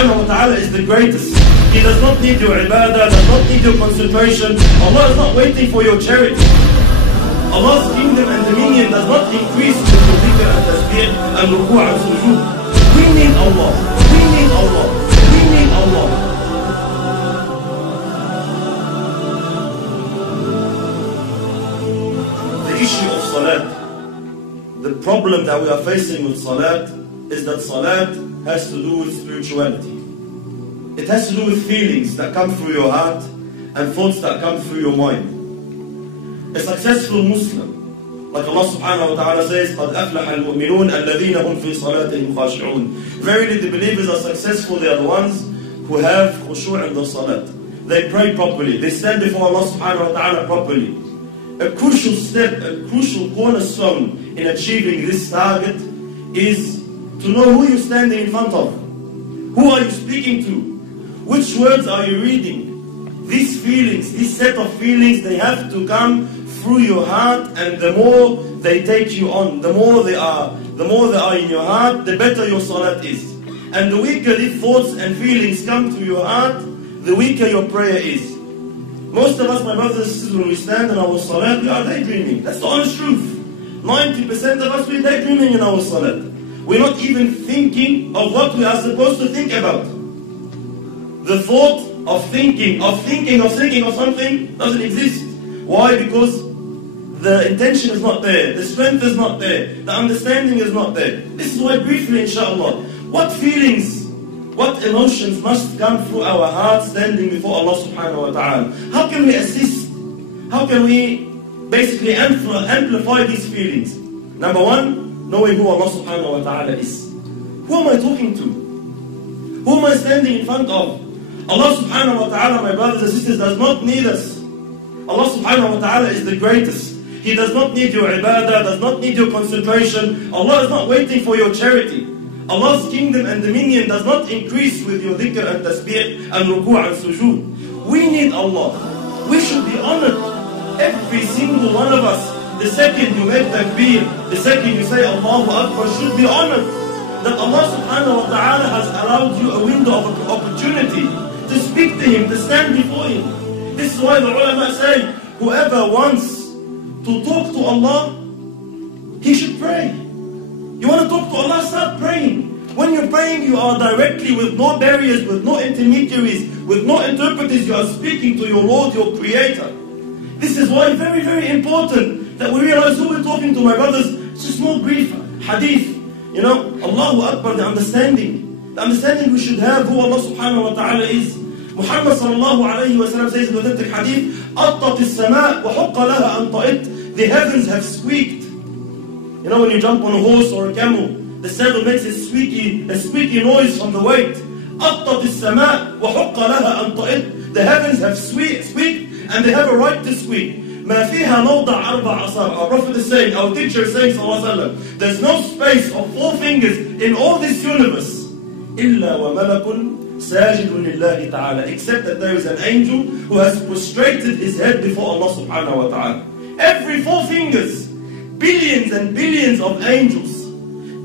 subhanahu wa ta'ala is the greatest. He does not need your ibadah, does not need your concentration. Allah is not waiting for your charity. Allah's kingdom and dominion does not increase with your dhikr and tasbih and ruku' and sujood. We need Allah. We need Allah. We need Allah. The issue of salat, the problem that we are facing with salat is that salat has to do with spirituality. It has to do with feelings that come through your heart and thoughts that come through your mind. A successful Muslim, like Allah subhanahu wa ta'ala says, قَدْ أَفْلَحَ الْمُؤْمِنُونَ الَّذِينَ هُمْ فِي صَلَاتِهِمْ خَاشِعُونَ. Verily the believers are successful, they are the ones who have khushu' in the salat. They pray properly, they stand before Allah subhanahu wa ta'ala properly. A crucial step, a crucial cornerstone in achieving this target is to know who you're standing in front of. Who are you speaking to? Which words are you reading? These feelings, this set of feelings, they have to come through your heart, and the more they take you on, the more they are in your heart, the better your salat is. And the weaker these thoughts and feelings come to your heart, the weaker your prayer is. Most of us, my brothers and sisters, when we stand in our salat, we are daydreaming. That's the honest truth. 90% of us, we're daydreaming in our salat. We're not even thinking of what we are supposed to think about. The thought of thinking of something doesn't exist. Why? Because the intention is not there, the strength is not there, the understanding is not there. This is why briefly, inshallah, what feelings, what emotions must come through our hearts standing before Allah subhanahu wa ta'ala? How can we assist? How can we basically amplify these feelings? Number one, knowing who Allah subhanahu wa ta'ala is. Who am I talking to? Who am I standing in front of? Allah subhanahu wa ta'ala, my brothers and sisters, does not need us. Allah subhanahu wa ta'ala is the greatest. He does not need your ibadah, does not need your concentration. Allah is not waiting for your charity. Allah's kingdom and dominion does not increase with your dhikr and tasbih and ruku' and sujood. We need Allah. We should be honored. Every single one of us, the second you make takbir, the second you say Allahu Akbar, should be honored. That Allah subhanahu wa ta'ala has allowed you a window of opportunity to speak to Him, to stand before Him. This is why the ulama say, whoever wants to talk to Allah, he should pray. You want to talk to Allah, start praying. When you're praying, you are directly, with no barriers, with no intermediaries, with no interpreters, you are speaking to your Lord, your Creator. This is why very, very important that we realize who we're talking to, my brothers. It's a small brief hadith. You know, Allahu Akbar, the understanding we should have who Allah subhanahu wa ta'ala is. Muhammad sallallahu alayhi wa sallam says in the authentic hadith, أَطَّتِ السَّمَاء وَحُقَّ لَهَا أَن طَئِتْ. The heavens have squeaked. You know, when you jump on a horse or a camel, the saddle makes a squeaky noise from the weight. أَطَّتِ السَّمَاء وَحُقَّ لَهَا أَن طَئِتْ. The heavens have squeaked, and they have a right to squeak. مَا فِيهَا مَوْضَعَ أَرْبَعَ أَصَابِعَ. Our Prophet is saying, our teacher is saying, sallallahu alayhi wa sallam, there's no space of 4 fingers in all this universe, إِلَّا وَمَلَكٌ سَاجِدٌ لِلَّهِ تَعَالَى, except that there is an angel who has prostrated his head before Allah subhanahu wa ta'ala. Every 4 fingers, billions and billions of angels,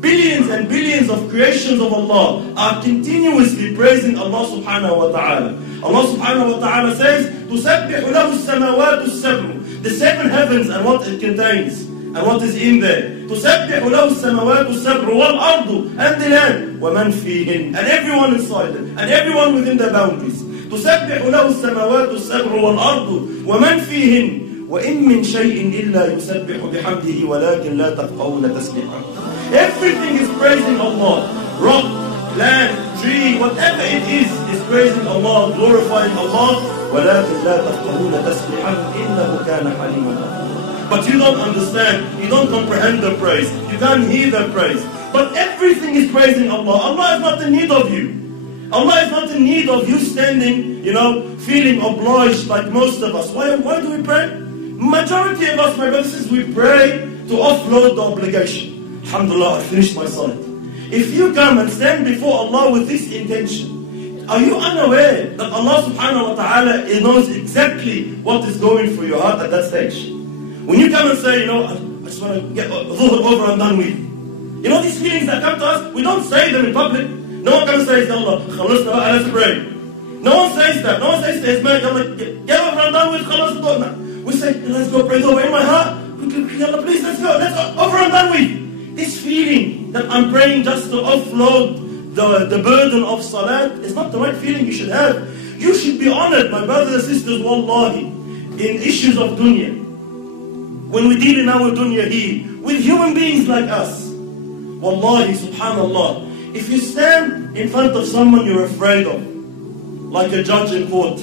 billions and billions of creations of Allah are continuously praising Allah subhanahu wa ta'ala. Allah subhanahu wa ta'ala says, تُسَبِّحُ لَهُ السَّمَوَاتُ السَّبْعُ. The 7 heavens and what it contains, and what is in there. تُسَبِّحُ لَهُ السَّمَوَاتُ السَّبْعُ وَالْأَرْضُ, and the land, وَمَنْ فِيهِنْ, and everyone inside them, and everyone within the boundaries. تُسَبِّحُ لَهُ السَّمَوَاتُ السَّبْعُ وَالْأَرْضُ وَمَنْ فِيهِنْ وَإِن مِّن شَيْءٍ إِلَّا يُسَبِّحُ بِحَمْدِهِ وَلَكِنْ لَا تَفْقَهُونَ تَسْبِيحَهُ. Everything is praising Allah. Rock, land, tree, whatever it is praising Allah, glorifying Allah. وَلَكِنْ لَا تَفْقَهُونَ تَسْبِيحَهُ إِنَّهُ كَانَ حَلِيمًا غَفُورًا. But you don't understand, you don't comprehend the praise, you can't hear the praise. But everything is praising Allah. Allah is not in need of you. Allah is not in need of you standing, feeling obliged like most of us. Why do we pray? Majority of us, my brothers, we pray to offload the obligation. Alhamdulillah, I finished my salat. If you come and stand before Allah with this intention, are you unaware that Allah subhanahu wa ta'ala knows exactly what is going through your heart at that stage? When you come and say, I just want to get dhuhr over and done with. These feelings that come to us, we don't say them in public. No one comes and says, Allah, خلصنا بقى, let's pray. No one says that. No one says to his man, Allah, get over and done with, خلص الدور. We say, let's go pray over in my heart. Allah, please, let's go over and done with. This feeling that I'm praying just to offload the burden of salat is not the right feeling you should have. You should be honored, my brothers and sisters, wallahi, in issues of dunya. When we deal in our dunya here, with human beings like us, wallahi, subhanallah, if you stand in front of someone you're afraid of, like a judge in court,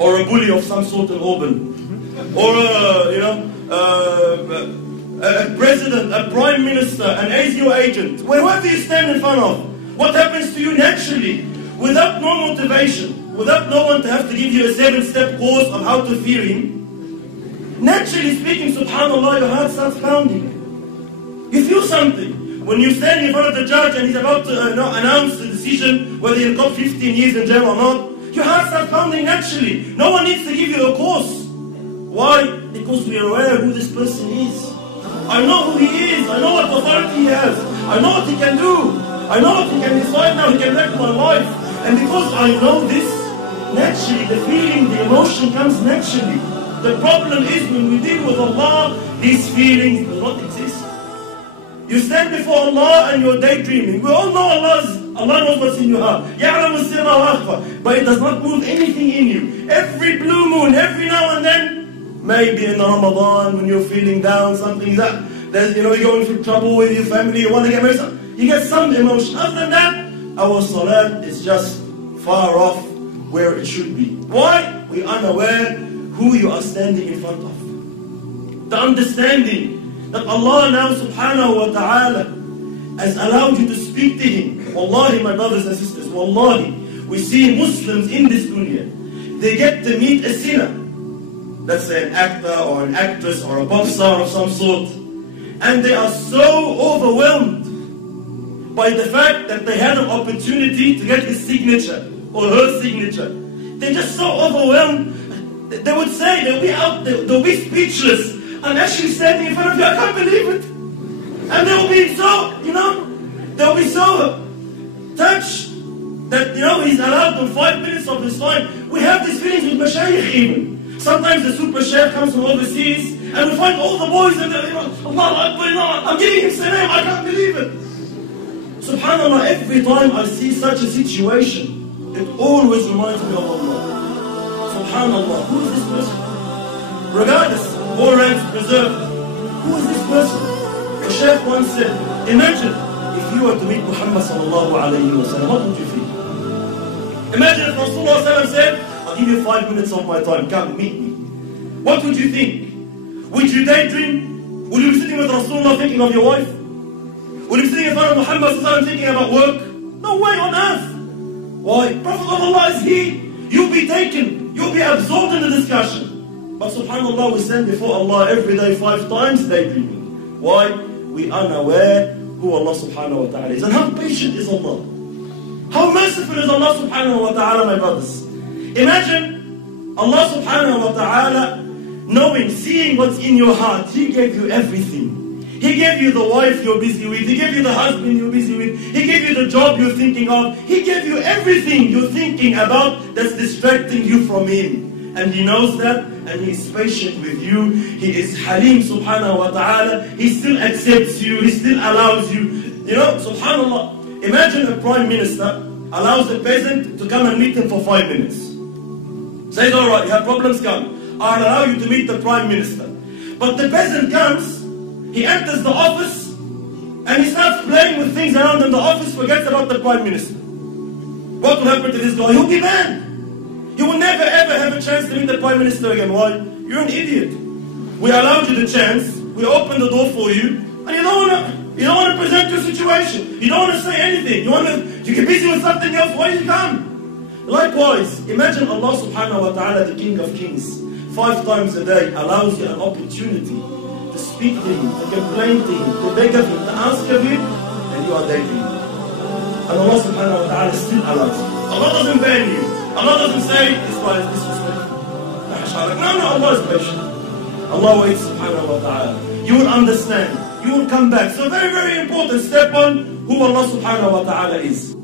or a bully of some sort in Auburn, or a president, a prime minister, an ASIO agent, wherever you stand in front of, what happens to you naturally, without no motivation, without no one to have to give you a 7-step course on how to fear him? Naturally speaking, subhanallah, your heart starts pounding. You feel something. When you stand in front of the judge and he's about to announce the decision whether you'll got 15 years in jail or not, your heart starts pounding naturally. No one needs to give you a course. Why? Because we are aware who this person is. I know who he is. I know what authority he has. I know what he can do. I know what he can decide now. He can wreck my life. And because I know this, naturally the feeling, the emotion comes naturally. The problem is when we deal with Allah, these feelings do not exist. You stand before Allah and you're daydreaming. We all know Allah knows what's in your heart. يَعْلَمُ السِّرَّ وَأَخْفَى. But it does not move anything in you. Every blue moon, every now and then, maybe in Ramadan when you're feeling down, something that, you're going through trouble with your family, you want to get married, you get some emotion. Other than that, our salat is just far off where it should be. Why? We are unaware who you are standing in front of. The understanding that Allah now subhanahu wa ta'ala has allowed you to speak to Him. Wallahi, my brothers and sisters, wallahi, we see Muslims in this dunya, they get to meet a sinner. Let's say an actor or an actress or a pop star of some sort. And they are so overwhelmed by the fact that they had an opportunity to get his signature or her signature. They're just so overwhelmed. They would say, they'll be speechless. I'm actually standing in front of you, I can't believe it. And they'll be so, they'll be so touched that, he's allowed them 5 minutes of his time. We have these feelings with mashayikh even. Sometimes the super chef comes from overseas and we find all the boys and they're, Allah Akbar, I'm giving him salam, I can't believe it. Subhanallah, every time I see such a situation, it always reminds me of Allah. Subhanallah, who is this person? Regardless, more ranks preserved. Who is this person? The Shaykh once said, imagine if you were to meet Muhammad sallallahu alayhi wa sallam, what would you feel? Imagine if Rasulullah said, I'll give you 5 minutes of my time, come meet me. What would you think? Would you daydream? Would you be sitting with Rasulullah thinking of your wife? Would you be sitting in front of Muhammad sallallahu thinking about work? No way on earth. Why? Prophet of Allah is here. You'll be taken. You'll be absorbed in the discussion. But subhanallah, we stand before Allah every day 5 times daydreaming. Why? We are unaware who Allah subhanahu wa ta'ala is. And how patient is Allah? How merciful is Allah subhanahu wa ta'ala, my brothers? Imagine Allah subhanahu wa ta'ala knowing, seeing what's in your heart. He gave you everything. He gave you the wife you're busy with. He gave you the husband you're busy with. He gave you the job you're thinking of. He gave you everything you're thinking about that's distracting you from Him. And He knows that, and He is patient with you. He is Halim subhanahu wa ta'ala. He still accepts you. He still allows you. Subhanallah. Imagine a prime minister allows a peasant to come and meet him for 5 minutes. Says, alright, you have problems, come. I'll allow you to meet the prime minister. But the peasant comes, he enters the office, and he starts playing with things around in the office, forgets about the prime minister. What will happen to this guy? He'll be banned. He will never ever have a chance to meet the prime minister again. Why? You're an idiot. We allowed you the chance, we opened the door for you, and you don't want to present your situation. You don't want to say anything. You get busy with something else. Why did you come? Likewise, imagine Allah subhanahu wa ta'ala, the King of Kings, 5 times a day allows you an opportunity to speak to Him, to complain to Him, to beg of Him, to ask of Him, and you are daydreaming. And Allah subhanahu wa ta'ala still allows you. Allah doesn't ban you. Allah doesn't say, this guy is disrespectful. No, Allah is patient. Allah waits subhanahu wa ta'ala. You will understand. You will come back. So very, very important step on who Allah subhanahu wa ta'ala is.